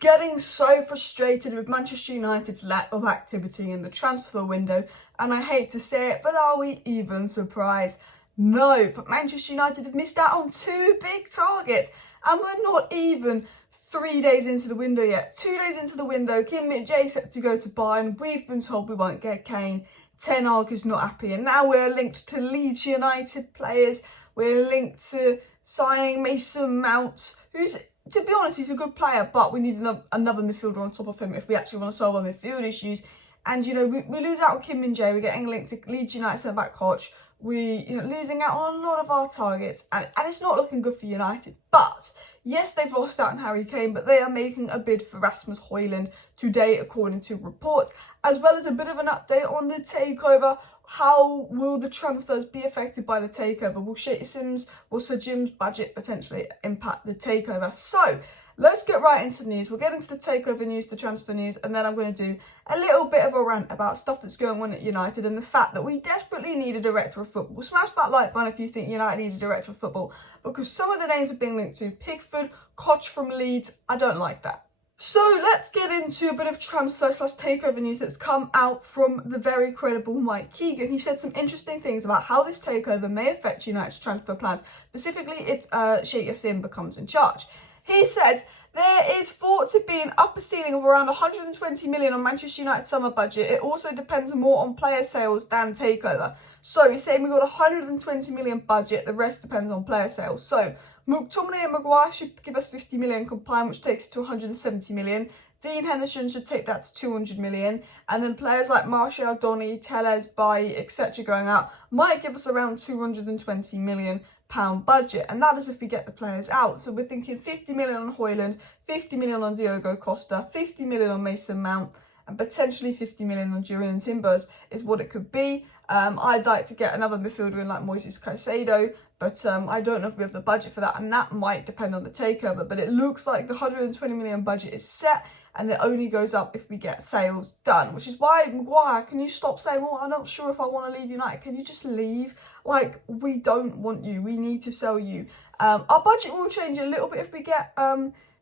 getting so frustrated with Manchester United's lack of activity in the transfer window, and I hate to say it, but are we even surprised? No, but Manchester United have missed out on two big targets, and we're not even 3 days into the window yet. 2 days into the window, Keegan set to go to Bayern. We've been told we won't get Kane. Ten Hag is not happy, and now we're linked to Leeds United players. We're linked to signing Mason Mount, who's, to be honest, he's a good player, but we need another midfielder on top of him if we actually want to solve our midfield issues. And, you know, we lose out on Kim Min-jae. We're getting linked to Leeds United centre-back coach. We're losing out on a lot of our targets, and it's not looking good for United. But yes, they've lost out on Harry Kane, but they are making a bid for Rasmus Hojlund today, according to reports, as well as a bit of an update on the takeover. How will the transfers be affected by the takeover? Will Sir Jim's budget potentially impact the takeover? So let's get right into the news. We'll get into the takeover news, the transfer news, and then I'm going to do a little bit of a rant about stuff that's going on at United and the fact that we desperately need a director of football. Smash that like button if you think United needs a director of football, because some of the names are being linked to Pickford, Koch from Leeds. I don't like that. So let's get into a bit of transfer/takeover news that's come out from the very credible Mike Keegan. He said some interesting things about how this takeover may affect United's transfer plans, specifically if Sheikh Jassim becomes in charge. He says there is thought to be an upper ceiling of around 120 million on Manchester United's summer budget. It also depends more on player sales than takeover. So he's saying we've got a 120 million budget, the rest depends on player sales. So McTominay and Maguire should give us 50 million combined, which takes it to 170 million. Dean Henderson should take that to 200 million. And then players like Martial, Donny, Tellez, Bailly, etc. going out might give us around 220 million pound budget, and that is if we get the players out. So we're thinking 50 million on Hojlund, 50 million on Diogo Costa, 50 million on Mason Mount, and potentially 50 million on Jurrien Timber is what it could be. I'd like to get another midfielder in like Moises Caicedo, but I don't know if we have the budget for that, and that might depend on the takeover. But it looks like the 120 million budget is set, and it only goes up if we get sales done, which is why, Maguire, can you stop saying, well, I'm not sure if I want to leave United. Can you just leave? Like, we don't want you. We need to sell you. Our budget will change a little bit if we get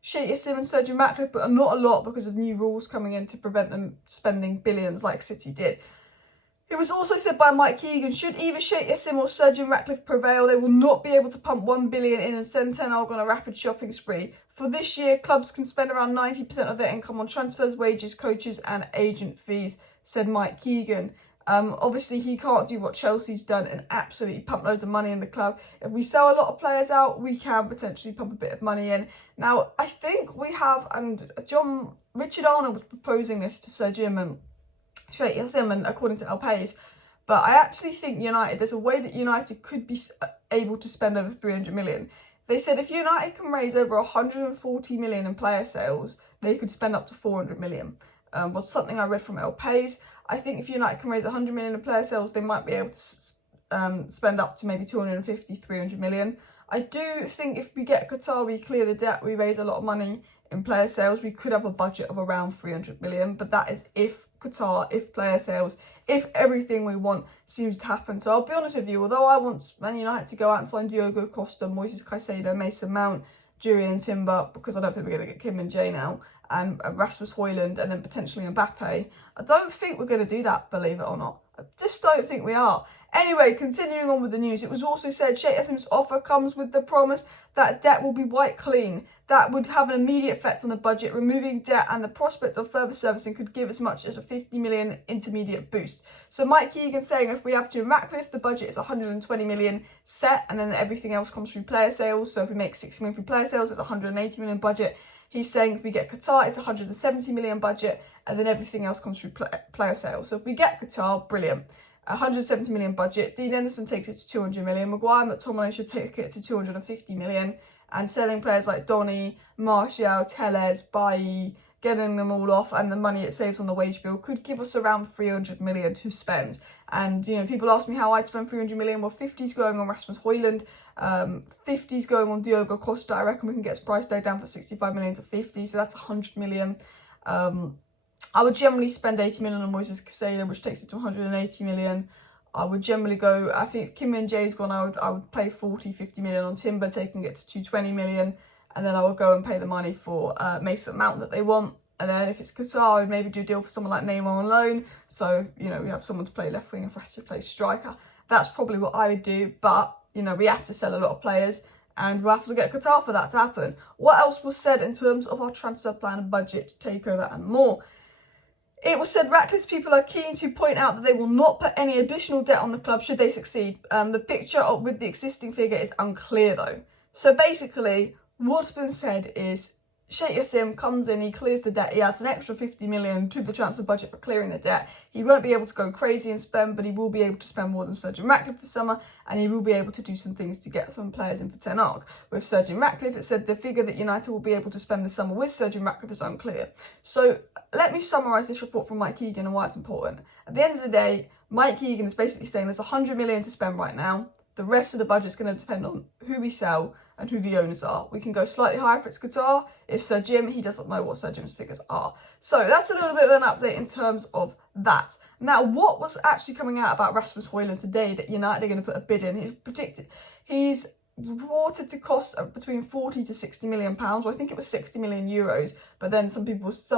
Sheikh and Sergio Ratcliffe, but not a lot because of new rules coming in to prevent them spending billions like City did. It was also said by Mike Keegan, should either Sheikh or Sergio Ratcliffe prevail, they will not be able to pump 1 billion in and send Ten Hag on a rapid shopping spree. For this year, clubs can spend around 90% of their income on transfers, wages, coaches and agent fees, said Mike Keegan. Obviously, he can't do what Chelsea's done and absolutely pump loads of money in the club. If we sell a lot of players out, we can potentially pump a bit of money in. Now, I think we have, and Richard Arnold was proposing this to Sir Jim and Sheikh Jassim, and according to El País, but I actually think there's a way that United could be able to spend over 300 million. They said if United can raise over 140 million in player sales, they could spend up to 400 million. Was something I read from El País. I think if United can raise 100 million in player sales, they might be able to spend up to maybe 250, 300 million. I do think if we get Qatar, we clear the debt, we raise a lot of money in player sales, we could have a budget of around 300 million, but that is if Qatar, if player sales, if everything we want seems to happen. So I'll be honest with you, although I want Man United to go out and sign Diogo Costa, Moises Caicedo, Mason Mount, Jurrien Timber, because I don't think we're going to get Kim Min-jae now, and Rasmus Hojlund, and then potentially Mbappe, I don't think we're going to do that, believe it or not. I just don't think we are. Anyway, continuing on with the news, it was also said Sheikh Jassim's offer comes with the promise that debt will be wiped clean. That would have an immediate effect on the budget. Removing debt and the prospect of further servicing could give as much as a 50 million intermediate boost. So Mike Keegan saying if we have to Ratcliffe, the budget is 120 million set, and then everything else comes through player sales. So if we make 60 million through player sales, it's 180 million budget. He's saying if we get Qatar, it's 170 million budget, and then everything else comes through player sales. So if we get Qatar, brilliant. 170 million budget. Dean Henderson takes it to 200 million. Maguire and McTominay should take it to 250 million. And selling players like Donny, Martial, Tellez, Bailly, getting them all off, and the money it saves on the wage bill could give us around 300 million to spend. And, people ask me how I'd spend 300 million. Well, 50's going on Rasmus Hojlund. 50's going on Diogo Costa. I reckon we can get his price tag down from 65 million to 50. So that's 100 million. I would generally spend 80 million on Moises Caicedo, which takes it to 180 million. I would generally go, I think if Kim Min-jae's gone, I would play 40, 50 million on Timber, taking it to 220 million. and then I will go and pay the money for Mason Mount that they want. And then if it's Qatar, I'd maybe do a deal for someone like Neymar on loan. So, you know, we have someone to play left wing and for us to play striker. That's probably what I would do. But, you know, we have to sell a lot of players and we'll have to get Qatar for that to happen. What else was said in terms of our transfer plan, budget, takeover and more? It was said Ratcliffe's people are keen to point out that they will not put any additional debt on the club should they succeed. The picture with the existing figure is unclear though. So basically, what's been said is Sheikh Jassim comes in, he clears the debt, he adds an extra 50 million to the transfer budget for clearing the debt. He won't be able to go crazy and spend, but he will be able to spend more than Sergeant Ratcliffe this summer, and he will be able to do some things to get some players in for Ten Hag. With Sergeant Ratcliffe, it said the figure that United will be able to spend this summer with Sergeant Ratcliffe is unclear. So let me summarise this report from Mike Keegan and why it's important. At the end of the day, Mike Keegan is basically saying there's 100 million to spend right now. The rest of the budget is going to depend on who we sell and who the owners are. We can go slightly higher if it's Qatar. If Sir Jim, he doesn't know what Sir Jim's figures are. So that's a little bit of an update in terms of that. Now, what was actually coming out about Rasmus Hojlund today that United are going to put a bid in? He's reported to cost between 40 to 60 million pounds, or I think it was 60 million euros, but then some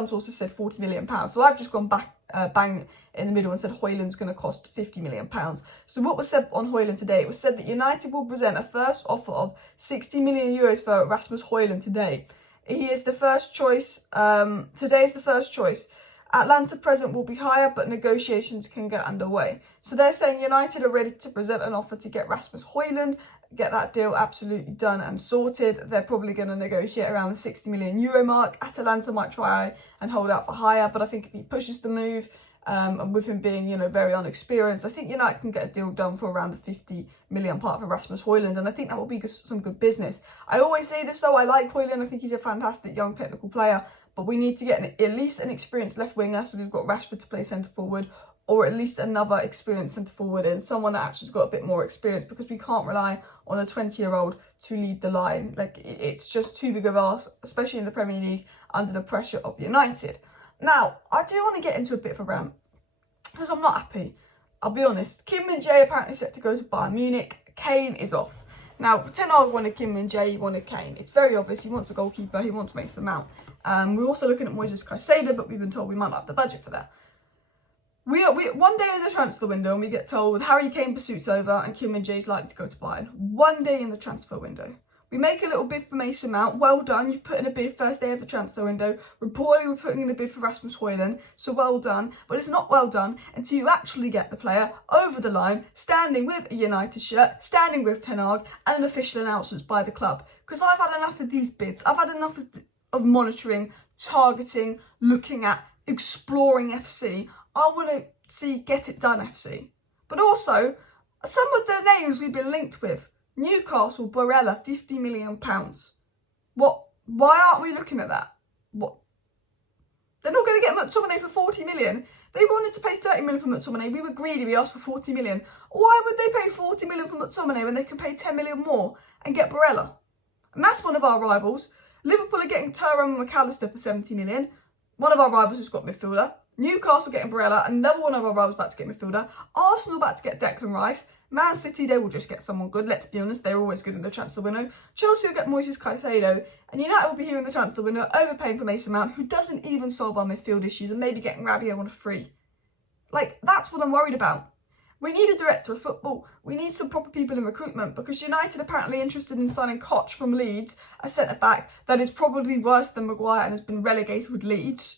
sources said 40 million pounds. So I've just gone back bang in the middle and said Hojlund's going to cost 50 million pounds. So what was said on Hojlund today? It was said that United will present a first offer of 60 million euros for Rasmus Hojlund today. He is the first choice. Today is the first choice. Atlanta present will be higher, but negotiations can get underway. So they're saying United are ready to present an offer to get Rasmus Hojlund, get that deal absolutely done and sorted. They're probably going to negotiate around the 60 million euro mark. Atalanta might try and hold out for higher, but I think if he pushes the move, and with him being, you know, very unexperienced, I think United can get a deal done for around the 50 million part for Rasmus Hojlund, and I think that will be some good business. I always say this though, I like Hojlund, I think he's a fantastic young technical player, but we need to get at least an experienced left winger, so we've got Rashford to play centre forward, or at least another experienced centre forward and someone that actually's got a bit more experience, because we can't rely on a 20-year-old to lead the line. Like, it's just too big of a ask, especially in the Premier League under the pressure of United. Now, I do want to get into a bit of a rant, because I'm not happy. I'll be honest. Kim Min-jae apparently set to go to Bayern Munich. Kane is off. Now, Ten Hag wanted Kim Min-jae, he wanted Kane. It's very obvious. He wants a goalkeeper. He wants Mason Mount. We're also looking at Moises Caicedo, but we've been told we might not have the budget for that. We one day in the transfer window and we get told Harry Kane pursuit's over and Kim Min-jae is likely to go to Bayern. One day in the transfer window. We make a little bid for Mason Mount. Well done. You've put in a bid first day of the transfer window. Reportedly, we're putting in a bid for Rasmus Hojlund. So well done. But it's not well done until you actually get the player over the line, standing with a United shirt, standing with Ten Hag, and an official announcement by the club. Because I've had enough of these bids. I've had enough of monitoring, targeting, looking at, exploring FC. I want to see Get It Done FC. But also, some of the names we've been linked with. Newcastle, Barella, £50 million. What? Why aren't we looking at that? What? They're not going to get McTominay for 40 million. They wanted to pay 30 million for McTominay. We were greedy. We asked for 40 million. Why would they pay 40 million for McTominay when they can pay 10 million more and get Barella? And that's one of our rivals. Liverpool are getting Thuram and McAllister for 70 million. One of our rivals has got midfielder. Newcastle getting Barella. Another one of our rivals about to get midfielder. Arsenal about to get Declan Rice. Man City, they will just get someone good. Let's be honest, they're always good in the transfer window. Chelsea will get Moises Caicedo. And United will be here in the transfer window, overpaying for Mason Mount, who doesn't even solve our midfield issues, and maybe getting Rabiot on a free. Like, that's what I'm worried about. We need a director of football. We need some proper people in recruitment, because United apparently interested in signing Koch from Leeds, a centre-back that is probably worse than Maguire and has been relegated with Leeds,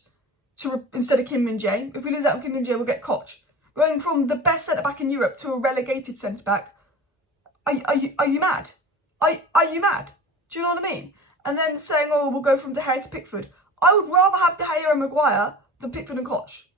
instead of Kim Min-jae. If we lose out on Kim Min-jae, we'll get Koch. Going from the best centre-back in Europe to a relegated centre-back. Are you mad? Are you mad? Do you know what I mean? And then saying, oh, we'll go from De Gea to Pickford. I would rather have De Gea and Maguire than Pickford and Koch.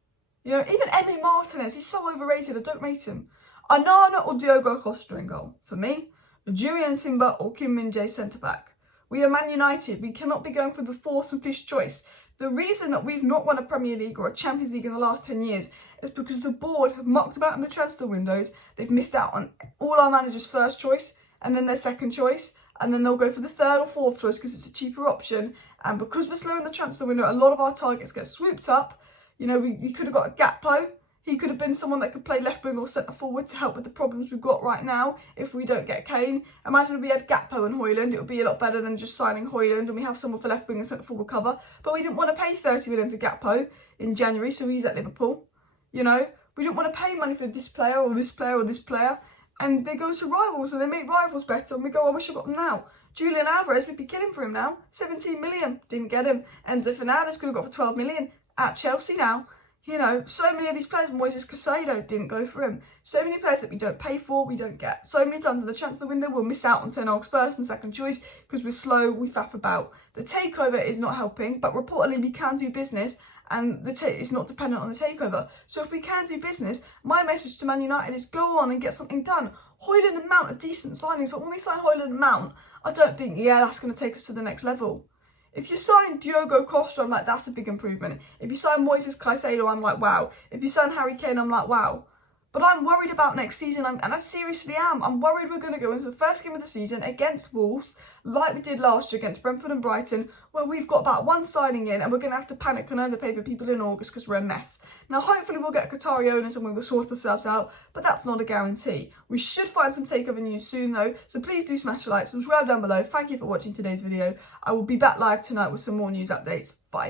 You know, even Emi Martinez, he's so overrated. I don't rate him. Anana or Diogo Costa in goal. For me, Julian Simba or Kim Min-jae centre-back. We are Man United. We cannot be going for the force and fish choice. The reason that we've not won a Premier League or a Champions League in the last 10 years is because the board have mucked about in the transfer windows. They've missed out on all our managers' first choice and then their second choice, and then they'll go for the third or fourth choice because it's a cheaper option. And because we're slow in the transfer window, a lot of our targets get swooped up. You know, we could have got a Gakpo. He could have been someone that could play left wing or centre forward to help with the problems we've got right now if we don't get Kane. Imagine if we had Gakpo and Hojlund, it would be a lot better than just signing Hojlund and we have someone for left wing and centre forward cover. But we didn't want to pay 30 million for Gakpo in January, so he's at Liverpool. You know, we didn't want to pay money for this player or this player or this player. And they go to rivals and they make rivals better and we go, I wish I got them now. Julian Alvarez, we'd be killing for him now. 17 million, didn't get him. Enzo Fernandez could have got for 12 million at Chelsea now. You know, so many of these players, Moises Caicedo didn't go for him. So many players that we don't pay for, we don't get. So many times in the transfer window, we'll miss out on Ten Hag's first and second choice because we're slow, we faff about. The takeover is not helping, but reportedly we can do business and it's not dependent on the takeover. So if we can do business, my message to Man United is go on and get something done. Hojlund and Mount are decent signings, but when we sign Hojlund and Mount, I don't think, that's going to take us to the next level. If you sign Diogo Costa, I'm like, that's a big improvement. If you sign Moises Caicedo, I'm like, wow. If you sign Harry Kane, I'm like, wow. But I'm worried about next season, and I seriously am. I'm worried we're going to go into the first game of the season against Wolves, like we did last year against Brentford and Brighton, where we've got about one signing in, and we're going to have to panic and overpay for people in August because we're a mess. Now, hopefully we'll get Qatari owners and we will sort ourselves out, but that's not a guarantee. We should find some takeover news soon, though, so please do smash the like, subscribe down below. Thank you for watching today's video. I will be back live tonight with some more news updates. Bye.